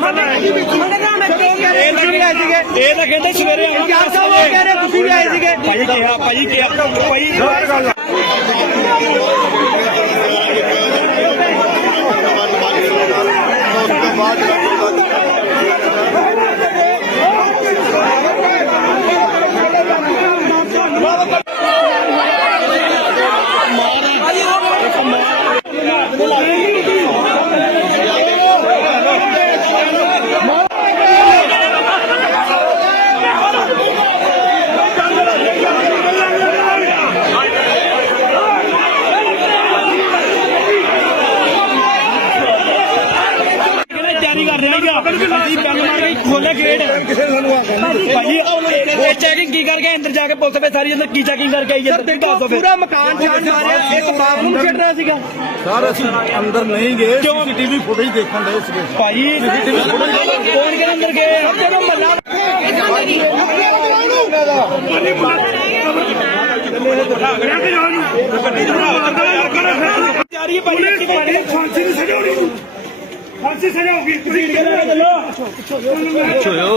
ਪਹਿਲਾਂ ਇਹ ਤਾਂ ਵੀ ਆਏ ਸੀਗੇ। ਇਹ ਤਾਂ ਕਹਿੰਦੇ ਸਵੇਰੇ ਆਉਣਾ ਯਾਰ ਸਾਹਿਬ ਉਹ ਕਹਿ ਰਹੇ ਤੁਸੀਂ ਵੀ ਆਏ ਸੀਗੇ। ਭਾਈ ਕਿਹਾ ਭਾਈ ਕਿਹਾ ਭਾਈ ਕਹਿੰਦੇ ਤਿਆਰੀ ਕਰ ਦੇਣਾ ਕਿ ਅਸੀਂ ਬੈਲ ਮਾਰ ਕੇ ਖੋਲੇ ਗੇਟ ਭਾਈ ਇਹ ਚੈਕਿੰਗ ਕੀ ਕਰਕੇ ਅੰਦਰ ਜਾ ਕੇ ਪੁਲਿਸ ਵੇ ਸਾਰੀ ਅੰਦਰ ਕੀ ਚੈਕਿੰਗ ਕਰਕੇ ਆਈ ਅੰਦਰ ਫਿਰ ਪੂਰਾ ਮਕਾਨ ਛਾਣ ਮਾਰਿਆ ਇੱਕ ਬਾਥਰੂਮ ਛੱਡ ਰਿਹਾ ਸੀਗਾ ਸਰ ਅਸੀਂ ਅੰਦਰ ਨਹੀਂ ਗਏ ਸੀਸੀਟੀਵੀ ਫੁਟੇਜ ਦੇਖਣ ਦੇ ਸੀਗੇ ਭਾਈ ਕੌਣ ਕੇ ਅੰਦਰ ਗਏ? ਜਦੋਂ ਮੱਲਾ ਤਿਆਰੀ ਭਾਈ ਕੀ ਪਾਣੀ ਫਾਂਸੀ ਦੀ ਸਜ਼ਾ ਹੋਣੀ ਫਾਂਸੀ ਸਜ਼ਾ ਹੋਗੀ ਤੁਸੀਂ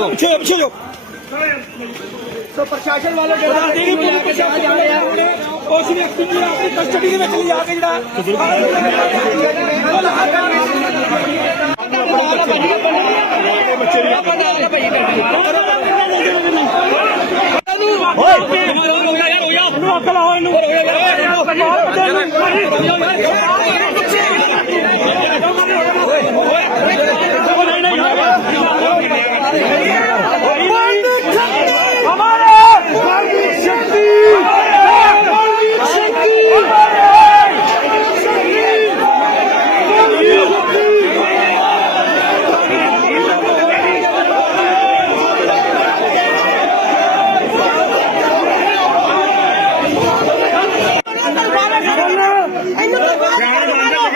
ਪਿੱਛੇ ਪਿੱਛੇ ਜੋ ਸੋ ਪ੍ਰਸ਼ਾਸਨ ਵਾਲੇ ਜਿਹੜਾ ਨਹੀਂ ਮਿਲਿਆ ਕੇ ਜਾ ਰਹੇ ਉਸ ਵਿਅਕਤੀ ਨੂੰ ਆਪਣੀ ਕਸਟਡੀ ਦੇ ਵਿੱਚ ਲਿਆ ਕੇ ਜਿਹੜਾ ਇਹਨੂੰ ਅੱਗ ਲਾਓ ਇਹਨੂੰ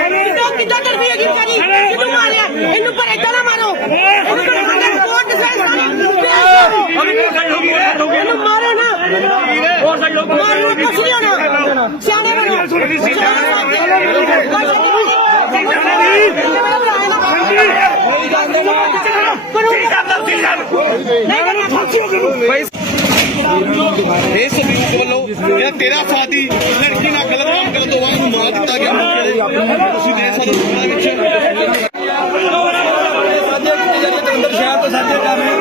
ਇਹਨੂੰ ਕਿੱਦਾਂ ਕਰਦੀ ਹੈਗੀ ਕਰੀ ਕਿਹਨੂੰ ਮਾਰਿਆ ਇਹਨੂੰ ਪਰ ਏਦਾਂ ਨਾ ਮਾਰੋ ਇਹਨੂੰ ਪਰ ਕੋਰਟ ਡਿਫੈਂਸ ਇਹਨੂੰ ਮਾਰੋ ਨਾ ਹੋਰ ਸਾਈਡ ਲੋਕ ਮਾਰੋ ਨਾ ਕੁਛ ਨਹੀਂ ਹੋਣਾ ਸਿਆਣੇ ਬਣੋ ਇਸ ਵੀਕ ਵੱਲੋਂ ਇਹ ਤੇਰਾ ਸਾਥੀ ਲੜਕੀ ਨਾਲ ਗਲਤ ਕੰਮ ਕਰਨ ਤੋਂ ਬਾਅਦ ਮਾਰ ਦਿੱਤਾ ਗਿਆ ਤੁਸੀਂ ਦੇ ਸਕਦੇ ਹੋ ਵਿੱਚ ਸਾਜੇ ਕਿਤੇ ਜਾਰੀ ਜਲੰਧਰ ਸ਼ਹਿਰ ਤੋਂ ਸਾਜੇ ਕਰ ਰਹੇ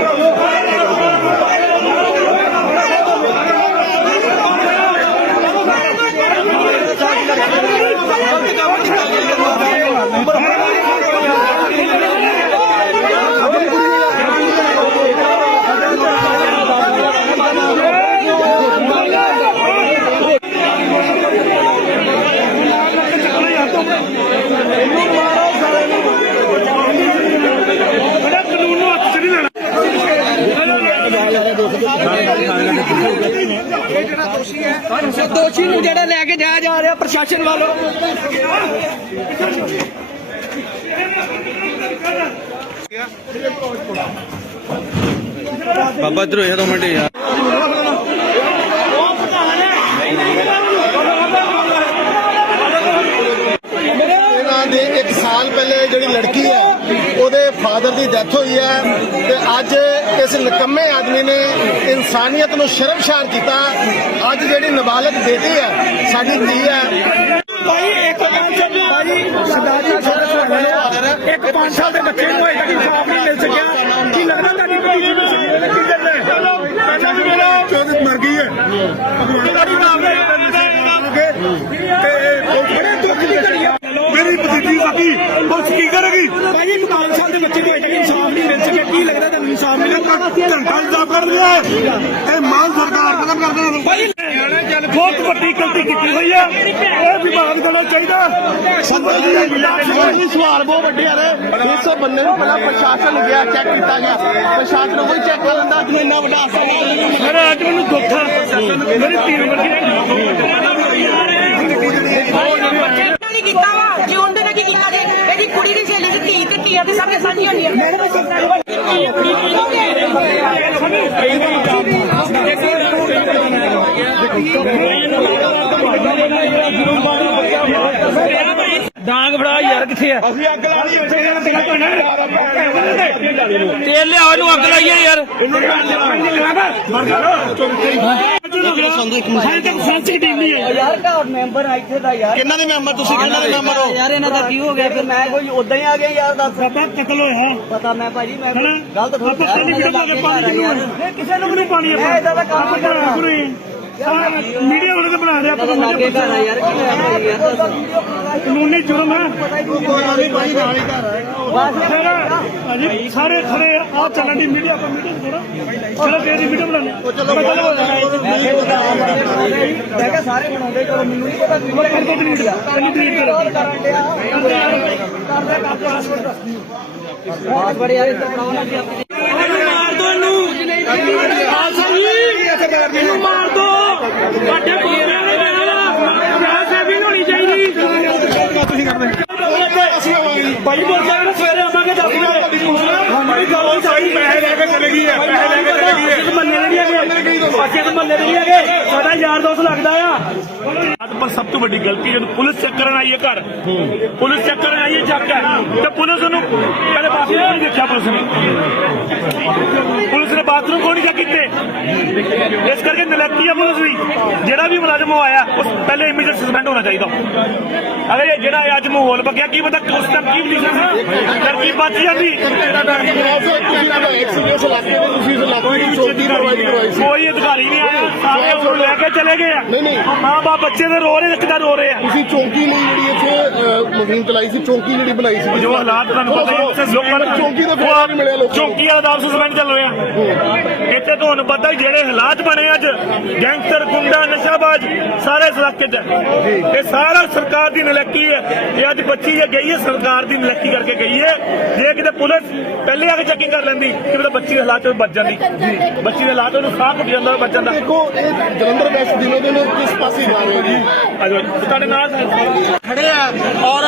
ਬੜਾ ਕਾਨੂੰਨ ਨੂੰ ਹੱਥ 'ਚ ਨਹੀਂ ਲੈਣਾ ਸੋ ਦੋਸ਼ੀ ਨੂੰ ਜਿਹੜਾ ਲੈ ਕੇ ਜਾਇਆ ਪ੍ਰਸ਼ਾਸਨ ਵੱਲੋਂ ਬਾਬਾ ਇਧਰ ਹੋਇਆ ਦੋ ਮਿੰਟ ਯਾਰ। ਇਹਨਾਂ ਦੇ 1 ਉਹਦੇ ਫਾਦਰ ਦੀ ਡੈਥ ਹੋਈ ਹੈ ਤੇ ਅੱਜ ਇਸ ਨਿਕੰਮੇ ਆਦਮੀ ਨੇ ਇਨਸਾਨੀਅਤ ਨੂੰ ਸ਼ਰਮਸ਼ਾਰ ਕੀਤਾ। ਅੱਜ ਜਿਹੜੀ ਨਾਬਾਲਗ ਬੇਟੀ ਹੈ ਸਾਡੀ ਧੀ ਹੈ। ਭਾਈ ਇੱਕ ਪੰਜ ਸਾਲ ਭਾਈ ਸਰਦਾਰ ਸਾਡੇ ਸਾਹਮਣੇ ਇੱਕ ਪੰਜ ਸਾਲ ਦੇ ਬੱਚੇ ਨੂੰ ਤੱਕ ਇਨਸਾਫ ਨਹੀਂ ਮਿਲ ਸਕਿਆ। ਕੀ ਲੱਗਦਾ ਤੁਹਾਡੀ ਬੇਟੀ ਨੂੰ ਸਕਿਆ ਕੀ ਕਰਨਾ ਹੈ ਚੋਦਿਤ ਮਰ ਗਈ ਹੈ। ਤੁਹਾਡੀ ਨਾਮ ਹੈ ਤੇ ਬੜੇ ਦੁੱਖ ਦੀ ਘੜੀ ਆ ਮੇਰੀ ਭਤੀਜੀ ਸਕੀ ਕਰੇਗੀ। ਭਾਈ ਇੱਕ ਪੰਜ ਸਾਲ ਦੇ ਬੱਚੇ ਨੂੰ ਤੱਕ ਇਨਸਾਫ ਨਹੀਂ ਮਿਲ ਸਕਿਆ। ਕੀ ਲੱਗਦਾ ਤੁਹਾਨੂੰ? ਇਨਸਾਫ ਮਿਲੇਗਾ ਘੰਟਾ ਇੰਤਜ਼ਾਮ ਕਰ ਦਿਆ ਇਹ ਮਾਨ ਸਰਕਾਰ ਖਤਮ ਕਰ ਦੇਣਾ। ਭਾਈ ਬਹੁਤ ਵੱਡੀ ਗਲਤੀ ਕੀਤੀ ਹੋਈ ਹੈ ਇਹ ਵਿਭਾਗ ਦੇਣਾ ਚਾਹੀਦਾ। ਸਵਾਲ ਬਹੁਤ ਵੱਡੇ ਆ ਰਹੇ। ਇਸ ਬੰਦੇ ਨੂੰ ਪਹਿਲਾਂ ਪ੍ਰਸ਼ਾਸਨ ਗਿਆ ਚੈੱਕ ਕੀਤਾ ਗਿਆ। ਪ੍ਰਸ਼ਾਸਨ ਕੋਈ ਚੈੱਕ ਕਰ ਲੈਂਦਾ ਅੱਜ ਇੰਨਾ ਵੱਡਾ ਹਾਸਾ ਮੇਰਾ ਅੱਜ ਮੈਨੂੰ ਦੁੱਖ ਹੈ ਮੇਰੀ ਧੀ ਨੂੰ ਵਰਗੀ ਨਹੀਂ ਕੀਤਾ ਵਾ ਜੇ ਉਹਦੇ ਨੇ ਕੀ ਜੇ ਕੁੜੀ ਦੀ ਸਹੇਲੀ ਦੀ ਧੀ ਤੇ ਧੀਆਂ ਦੇ ਸਾਹਮਣੇ ਸਾਂਝੀਆਂ ਹੁੰਦੀਆਂ। ਡਾਂਗ ਫੜਾ ਯਾਰ ਕਿੱਥੇ ਆ? ਅਸੀਂ ਅੱਗ ਲਾਣੀ ਇੱਥੇ। ਤੇਲ ਲਿਆਓ ਇਹਨੂੰ ਅੱਗ ਲਾਈਏ ਯਾਰ। ਹਾਲੇ ਤੱਕ ਸੈਂਸਿੰਗ ਟੀਮ ਨਹੀਂ ਹੈ। ਯਾਰ ਘਰ ਮੈਂਬਰ ਆ ਇੱਥੇ ਦਾ ਯਾਰ। ਕਿੰਨਾ ਦੇ ਮੈਂਬਰ ਤੁਸੀਂ ਕਿੰਨਾ ਦੇ ਮੈਂਬਰ ਹੋ? ਯਾਰ ਇਹਨਾਂ ਦਾ ਕੀ ਹੋ ਗਿਆ? ਫਿਰ ਮੈਂ ਕੋਈ ਉਦਾਂ ਹੀ ਆ ਗਿਆ ਯਾਰ ਦੱਸ। ਬਾਬਾ ਕਤਲ ਹੋਇਆ ਪਤਾ ਮੈਂ ਭਾਜੀ ਮੈਂ? ਗਲਤ ਆਪਾਂ ਪਾਣੀ ਕਿਸੇ ਨੂੰ ਵੀ ਨਹੀਂ ਪਾਣੀ ਮੈਂ ਏਦਾਂ ਦਾ ਕੰਮ ਕਰਨਾ। ਮੀਡੀਆ ਵਾਲੇ ਤਾਂ ਬਣਾ ਰਿਹਾ ਪਤਾ ਲੱਗੇ ਘਰ ਆ ਯਾਰ ਕੀ ਹੋਇਆ ਭਾਈ ਯਾਰ ਦੱਸ ਕਾਨੂੰਨੀ ਜੁਰਮ ਹੈ। ਫਿਰ ਅਜੀ ਸਾਰੇ ਖੜੇ ਆ ਚੱਲਣ ਦੀ ਮੀਡੀਆ ਪਰ ਮੀਟਿੰਗ ਥੋੜਾ ਚਲੋ ਕਿਸੇ ਦੀ ਵੀਡੀਓ ਬਣਾਉਣੀ ਮੈਂ ਕਿਹਾ ਸਾਰੇ ਬਣਾਉਂਦੇ ਚਲੋ ਮੈਨੂੰ ਨਹੀਂ ਪਤਾ ਤੁਸੀਂ ਕਰ ਦੋ। ਡਿਲੀਟ ਪਹਿਲੀ ਡਿਲੀਟ ਕਰੋ ਕਰਨ ਡਿਆ। ਬਾਤ ਬੜੇ ਯਾਰ ਇੱਥੇ ਬਣਾਓ ਨਾ ਜੀ ਆਪਣੀ। ਮਾਰ ਦੋ ਇਹਨੂੰ। ਖਾਲਸਾ ਜੀ ਇਹਨੂੰ ਮਾਰ ਦੋ। ਤੁਹਾਡੇ ਕੋਲਿਆਂ ਦੇ ਨਾਲ ਵੈਸੇ ਵੀ ਹੋਣੀ ਚਾਹੀਦੀ। ਭਾਈ ਬੋਲ ਕੇ ਸਵੇਰੇ ਆਵਾਂਗੇ ਦੱਸ ਵਜੇ ਹਮਾਰੀ ਗੱਲ ਸਾਈ ਪੈਸੇ ਲੈ ਕੇ ਚਲੇ ਗਈ ਹੈ ਪੈਸੇ ਲੈ ਕੇ ਚਲੇ ਗਈ ਹੈ। ਮੰਨੇ ਨਹੀਂ ਹੈਗੇ। ਬਾਕੀ ਤਾਂ ਮੰਨੇ ਨਹੀਂ ਹੈਗੇ। ਸਾਡਾ ਯਾਰ ਦੋਸਤ ਲੱਗਦਾ ਆ। ਪਰ ਸਭ ਤੋਂ ਵੱਡੀ ਗਲਤੀ ਜਦੋਂ ਪੁਲਿਸ ਚੈੱਕ ਕਰਨ ਆਈ ਹੈ ਘਰ। ਪੁਲਿਸ ਚੈੱਕ ਕਰਨ ਆਈ ਹੈ ਚੱਕ ਹੈ ਤੇ ਪੁਲਿਸ ਨੂੰ ਪਹਿਲੇ ਬਾਥਰੂਮ ਨਹੀਂ ਦੇਖਿਆ ਪੁਲਿਸ ਨੇ ਪੁਲਿਸ ਨੇ ਬਾਥਰੂਮ ਕੋਈ ਨਹੀਂ ਚੈੱਕ ਕੀਤੇ ਇਸ ਕਰਕੇ ਨਲੈਕੀ ਹੈ ਪੁਲਿਸ ਵੀ। ਜਿਹੜਾ ਵੀ ਮੁਲਾਜ਼ਮ ਆਇਆ ਉਸ ਪਹਿਲੇ ਇਮੀਡੀਏਟ ਸਸਪੈਂਡ ਹੋਣਾ ਚਾਹੀਦਾ। ਅਗਰ ਇਹ ਜਿਹੜਾ ਅੱਜ ਮਾਹੌਲ ਬਗਿਆ ਕੀ ਪਤਾ ਉਸ ਟਾਈਮ ਕੀ ਪੋਜੀਸ਼ਨ ਸੀ? ਤਰਕੀ ਬਚ ਜਾਂਦੀ ਕੋਈ ਅਧਿਕਾਰੀ ਨਹੀਂ ਆਇਆ। ਸਾਰੇ ਉਹਨੂੰ ਲੈ ਕੇ ਚਲੇ ਗਏ ਆ। ਨਹੀਂ, ਨਹੀਂ। ਮਾਂ ਬਾਪ ਬੱਚੇ ਦੇ ਰੋ ਰਹੇ ਰਿਸ਼ਤੇਦਾਰ ਰੋ ਰਹੇ ਆ। ਤੁਸੀਂ ਚੌਂਕੀ ਲਈ ਜਿਹੜੀ ਇੱਥੇ ਮੁਹਿੰਮ ਚਲਾਈ ਸੀ ਚੌਂਕੀ ਜਿਹੜੀ ਬਣਾਈ ਸੀ। ਜੋ ਹਾਲਾਤ ਤੁਹਾਨੂੰ ਪਤਾ ਹੀ ਹੈ, ਲੋਕਾਂ ਨੂੰ ਚੌਂਕੀ ਦਾ ਫਾਇਦਾ ਨਹੀਂ ਮਿਲਿਆ ਲੋਕਾਂ ਨੂੰ। ਚੌਂਕੀ ਵਾਲਾ ਦਾ ਸਸਪੈਂਡ ਚੱਲ ਰਿਹਾ। ਇੱਥੇ ਤੁਹਾਨੂੰ ਪਤਾ ਹੀ ਜਿਹੜੇ ਹਾਲਾਤ ਬਣੇ ਅੱਜ ਗੈਂਗਸਟਰ ਗੁੰਡਾ ਨਸ਼ਾਬਾਜ਼ ਸਾਰੇ ਇਲਾਕੇ 'ਚ। ਇਹ ਸਾਰਾ ਸਰਕਾਰ ਦੀ ਨਲੱਕੀ ਹੈ। ਇਹ ਅੱਜ ਬੱਚੀ ਜੇ ਗਈ ਹੈ ਸਰਕਾਰ ਦੀ ਨਲੱਕੀ ਕਰਕੇ ਗਈ ਹੈ। ਜੇ ਕਿਤੇ ਪੁਲਿਸ ਪਹਿਲੇ ਆ ਕੇ ਚੈਕਿੰਗ ਕਰ ਲੈਂਦੀ ਕਿ ਉਹਦਾ ਬੱਚੀ ਦੇ ਹਾਲਾਤ 'ਚ ਬਚ ਜਾਂਦੀ। ਬੱਚੀ ਦੇ ਹਾਲਾਤ ਉਹਨੂੰ ਸਾਹ ਘੁੱਟ ਜਾਂਦਾ ਬਚ ਜਾਂਦਾ। ਦੇਖੋ ਜਲੰਧਰ ਵੈਸਟ ਦਿਨੋ ਦਿਨ ਕਿਸ ਪਾਸੇ ਜਾ ਰਹੇ ਜੀ ਤੁਹਾਡੇ ਨਾਲ ਖੜੇ ਆ ਔਰ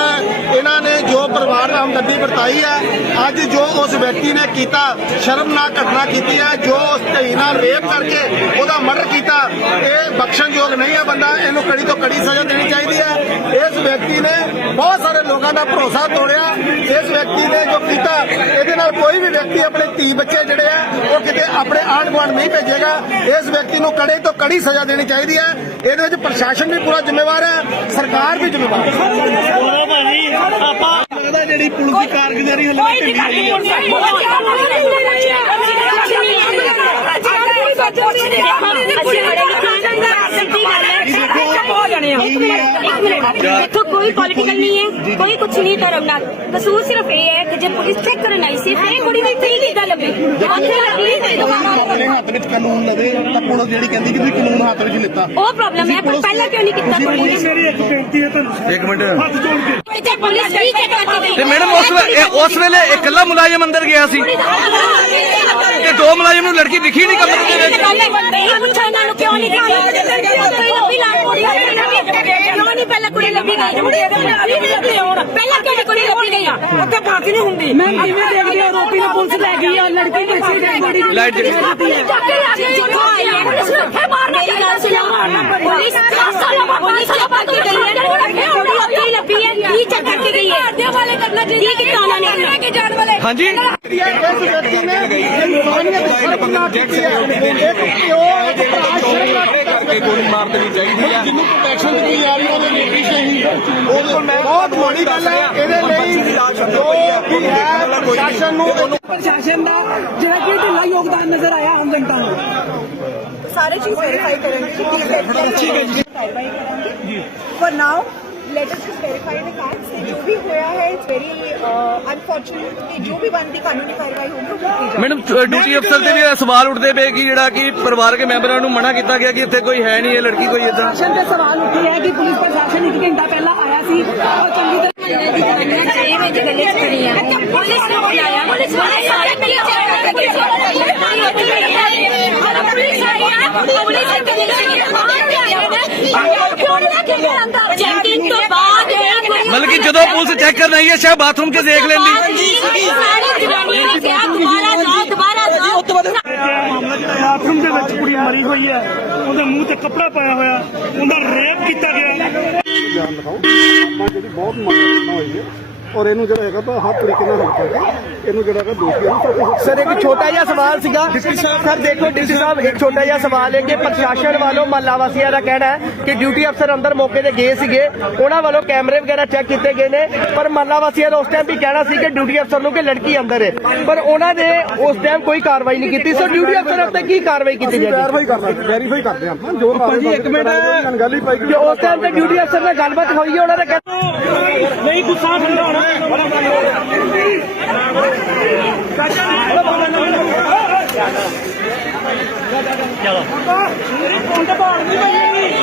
ਇਹਨਾਂ ਨੇ ਜੋ ਪਰਿਵਾਰ ਨਾਲ ਹਮਦਰਦੀ ਵਰਤਾਈ ਹੈ ਅੱਜ ਜੋ ਉਸ ਵਿਅਕਤੀ ਨੇ ਕੀਤਾ ਸ਼ਰਮਨਾਕ ਘਟਨਾ ਕੀਤੀ ਹੈ ਜੋ ਉਸ ਧੀ ਨਾਲ ਰੇਪ ਕਰਕੇ ਉਹਦਾ ਮਰਡਰ ਕੀਤਾ ਇਹ ਬਖਸ਼ਣਯੋਗ ਨਹੀਂ ਹੈ ਬੰਦਾ ਇਹਨੂੰ ਕੜੀ ਤੋਂ ਕੜੀ ਸਜ਼ਾ ਦੇਣੀ ਚਾਹੀਦੀ ਹੈ। ਇਸ ਵਿਅਕਤੀ ਨੇ ਬਹੁਤ ਸਾਰੇ ਲੋਕਾਂ ਦਾ ਭਰੋਸਾ ਤੋੜਿਆ। ਇਸ ਵਿਅਕਤੀ ਨੇ ਜੋ ਕੀਤਾ ਇਹਦੇ ਨਾਲ ਕੋਈ ਵੀ ਵਿਅਕਤੀ ਆਪਣੇ ਧੀ ਬੱਚੇ ਜਿਹੜੇ ਆ ਉਹ ਕਿਤੇ ਆਪਣੇ ਆਂਢ ਗੁਆਂਢ ਨਹੀਂ ਭੇਜੇਗਾ। ਇਸ ਵਿਅਕਤੀ ਨੂੰ ਕੜੇ ਤੋਂ ਕੜੀ ਸਜ਼ਾ ਦੇਣੀ ਚਾਹੀਦੀ ਹੈ। ਇਹਦੇ ਵਿੱਚ ਪ੍ਰਸ਼ਾਸਨ ਵੀ ਪੂਰਾ ਜ਼ਿੰਮੇਵਾਰ ਹੈ ਸਰਕਾਰ ਵੀ ਜ਼ਿੰਮੇਵਾਰ ਹੈ। ਲੱਗਦਾ ਜਿਹੜੀ ਪੁਲਿਸ ਦੀ ਕਾਰਗੁਜ਼ਾਰੀ ਹਲੇ ਢਿੱਲੀ ਇੱਥੋਂ ਕੋਈ ਪੋਲੀਟੀਕਲ ਨਹੀਂ ਹੈ ਕੋਈ ਕੁਛ ਨਹੀਂ ਧਰਮ ਨਾਲ ਕਸੂਰ ਸਿਰਫ ਇਹ ਹੈ ਕਿ ਜੇ ਪੁਲਿਸ ਚੈੱਕ ਕਰਨ ਆਈ ਸੀ ਫਿਰ ਕੁੜੀ ਦੀ ਹੀ ਗੱਲ ਲੱਭੀ ਉੱਥੇ ਲੱਗੀ ਤੇ ਦੁਕਾਨਾਂ ਆਪਣੇ ਹੱਥ ਵਿੱਚ ਕਾਨੂੰਨ ਲਵੇ ਤਾਂ ਪੁਲਿਸ ਜਿਹੜੀ ਕਹਿੰਦੀ ਕਿ ਤੁਸੀਂ ਕਾਨੂੰਨ ਹੱਥ ਵਿੱਚ ਲਿੱਤਾ ਉਹ ਪ੍ਰੋਬਲਮ ਹੈ ਪਰ ਪਹਿਲਾਂ ਕਿਉਂ ਨਹੀਂ ਕੀਤਾ ਪੁਲਿਸ ਮੇਰੀ ਇੱਕ ਬੇਨਤੀ ਹੈ ਤੁਹਾਨੂੰ ਇੱਕ ਮਿੰਟ ਹੱਥ ਜੋੜ ਕੇ ਤੇ ਪੁਲਿਸ ਵੀ ਚੈੱਕ ਕਰਦੀ ਤੇ ਮੈਡਮ ਉਸ ਵੇ- ਇਹ- ਉਸ ਵੇਲੇ ਇਕੱਲਾ ਮੁਲਾਜ਼ਮ ਅੰਦਰ ਗਿਆ ਸੀ ਤੇ ਦੋ ਮੁਲਾਜ਼ਮ ਨੂੰ ਲੜਕੀ ਦਿਖੀ ਨਹੀਂ ਕਮਰੇ ਦੇ ਵਿੱਚ ਇਹ ਪੁੱਛੋ ਇਹਨਾਂ ਨੂੰ ਕਿਉਂ ਨਹੀਂ ਨਹੀਂ ਪਹਿਲਾਂ ਕੁੜੀ ਲੱਭੀ ਗਈ। ਪਹਿਲਾਂ ਨਹੀਂ ਕੁੜੀ ਲੱਭੀ ਗਈ? ਆ ਉੱਥੇ ਬਾਤ ਨਹੀਂ ਹੁੰਦੀ। ਮੈਂ ਕਿਵੇਂ ਦੇਖਦੀ ਹਾਂ ਰੋਟੀ ਨੂੰ ਪੁਲਿਸ ਲੈ ਗਈ ਆ ਲੜਕੀ ਬੱਚੀ ਦੇ ਲਾਈਟ ਜਗੀ ਮੇਰੀ ਗੱਲ ਸੁਣੋ। ਪੁਲਿਸ ਪੁਲਿਸ ਚਪਾ ਕੇ ਗਈ ਹੈ ਕੁੜੀ ਉੱਥੇ ਹੀ। ਲੱਭੀ ਹੈ। ਕੀ ਚੱਕਰ ਕੇ ਗਈ ਹੈ? ਅੱਡੇ ਵਾਲੇ ਕਰਨਾ ਚਾਹੀਦਾ ਕੀ ਕੀਤਾ ਉਹਨਾਂ ਨੇ? ਲੈ ਕੇ ਜਾਣ ਵਾਲੇ? ਹਾਂਜੀ। ਦੀ ਇੱਕ ਪਿਓ ਇੱਕ ਭਰਾ ਸ਼ਰਮਨਾਕ ਕੇ ਗੋਲੀ ਮਾਰ ਦੇਣੀ ਚਾਹੀਦੀ ਆ। ਜਿਹਨੂੰ ਪ੍ਰੋਟੈਕਸ਼ਨ ਦਿੱਤੀ ਜਾ ਰਹੀ ਉਹਦੇ ਲਈ ਸ਼ਹੀਦ ਬਿਲਕੁਲ ਮੈਂ ਬਹੁਤ ਮਾੜੀ ਗੱਲ ਹੈ ਇਹਦੇ ਲਈ ਪ੍ਰਸ਼ਾਸਨ ਨੂੰ ਪ੍ਰਸ਼ਾਸਨ ਦਾ ਜਿਹੜਾ ਕਿ ਢਿੱਲਾ ਯੋਗਦਾਨ ਨਜ਼ਰ ਆਇਆ ਆਮ ਜਨਤਾ ਨੂੰ। ਸਾਰੇ ਚੀਜ਼ ਵੈਰੀਫਾਈ ਕਰਾਂਗੇ ਠੀਕ ਹੈ ਜੀ। ਪਰ now let us just verify the facts ਤੇ ਜੋ ਵੀ ਹੋਇਆ ਹੈ ਇਟਸ ਵੈਰੀ ਅਨਫੋਰਚੂਨੇਟ ਕਿ ਜੋ ਵੀ ਬਣਦੀ ਕਾਨੂੰਨੀ ਕਾਰਵਾਈ ਹੋਊਗੀ ਉਹ ਕੀਤੀ ਜਾਵੇ ਮੈਡਮ ਡਿਊਟੀ ਅਫਸਰ ਤੇ ਵੀ ਇਹ ਸਵਾਲ ਉੱਠਦੇ ਪਏ ਕਿ ਜਿਹੜਾ ਕਿ ਪਰਿਵਾਰਕ ਮੈਂਬਰਾਂ ਨੂੰ ਮਨਾ ਕੀਤਾ ਗਿਆ ਕਿ ਇੱਥੇ ਕੋਈ ਹੈ ਨਹੀਂ ਇਹ ਲੜਕੀ ਕੋਈ ਇਦਾਂ ਪ੍ਰਸ਼ਾਸਨ ਤੇ ਸਵਾਲ ਉੱਠੇ ਹੈ ਕਿ ਪੁਲਿਸ ਪ੍ਰਸ਼ਾਸਨ 1 ਘੰਟਾ ਪਹਿਲਾਂ ਮਤਲਬ ਕਿ ਜਦੋਂ ਪੁਲਿਸ ਚੈੱਕ ਕਰਨ ਆਈ ਹੈ ਸ਼ਾਇਦ ਬਾਥਰੂਮ ਕੇ ਦੇਖ ਲੈਂਦੀ। ਸਾਰੀ ਜਨਾਨੀਆਂ ਨੇ ਕਿਹਾ ਦੁਬਾਰਾ ਜਾਓ ਦੁਬਾਰਾ ਜਾਓ। ਮਾਮਲਾ ਜਿਹੜਾ ਬਾਥਰੂਮ ਦੇ ਵਿੱਚ ਕੁੜੀ ਮਰੀ ਹੋਈ ਹੈ ਉਹਦੇ ਮੂੰਹ ਤੇ ਕੱਪੜਾ ਪਾਇਆ ਹੋਇਆ ਉਹਦਾ ਰੇਪ ਕੀਤਾ ਗਿਆ। ਆਪਾਂ ਜਿਹੜੀ ਬਹੁਤ ਮਾੜੀ ਘਟਨਾ ਹੋਈ ਹੈ ਔਰ ਇਹਨੂੰ ਜਿਹੜਾ ਹੈਗਾ ਤਾਂ ਹਰ ਤਰੀਕੇ ਨਾਲ ਹੱਲ ਕਰਕੇ ਇਹਨੂੰ ਜਿਹੜਾ ਹੈਗਾ ਦੋਸ਼ੀ ਨੂੰ ਸਰ ਇੱਕ ਛੋਟਾ ਜਿਹਾ ਸਵਾਲ ਸੀਗਾ। ਸਰ ਦੇਖੋ ਡਿਪਟੀ ਸਾਹਿਬ ਇੱਕ ਛੋਟਾ ਜਿਹਾ ਸਵਾਲ ਹੈ ਕਿ ਪ੍ਰਸ਼ਾਸਨ ਵੱਲੋਂ ਮਹੱਲਾ ਵਾਸੀਆਂ ਦਾ ਕਹਿਣਾ ਹੈ ਕਿ ਡਿਊਟੀ ਅਫਸਰ ਅੰਦਰ ਮੌਕੇ ਤੇ ਗਏ ਸੀਗੇ। ਉਹਨਾਂ ਵੱਲੋਂ ਕੈਮਰੇ ਵਗੈਰਾ ਚੈੱਕ ਕੀਤੇ ਗਏ ਨੇ। ਪਰ ਮਹੱਲਾ ਵਾਸੀਆਂ ਦਾ ਉਸ ਟਾਈਮ ਵੀ ਕਹਿਣਾ ਸੀ ਕਿ ਡਿਊਟੀ ਅਫਸਰ ਨੂੰ ਕਿ ਲੜਕੀ ਅੰਦਰ ਹੈ। ਪਰ ਉਹਨਾਂ ਨੇ ਉਸ ਟਾਈਮ ਕੋਈ ਕਾਰਵਾਈ ਨਹੀਂ ਕੀਤੀ। ਸੋ ਡਿਊਟੀ ਅਫਸਰ ਉੱਤੇ ਕੀ ਕਾਰਵਾਈ ਕੀਤੀ ਜਾਏਗੀ? ਵੈਰੀਫਾਈ ਕਰਨਾ ਵੈਰੀਫਾਈ ਕਰਦੇ ਆਪਾਂ। ਜੋ ਭਾਜੀ ਇੱਕ ਮਿੰਟ। ਗੱਲ ਹੀ ਪਾਈ। ਕਿ ਉਸ ਟਾਈਮ ਤੇ ਡਿਊਟੀ ਅਫਸਰ ਨਾਲ ਗੱਲਬਾਤ ਹੋਈ ਹੈ ਉਹਨਾਂ ਨੇ ਕਹਿ- ਨਹੀਂ ਗੁੱਸਾ ਠੰਡਾ ਹੋਣਾ। ਚਲੋ। ਮੇਰੀ ਪੁੰਡ ਬਾੜ ਨਹੀਂ ਪਈ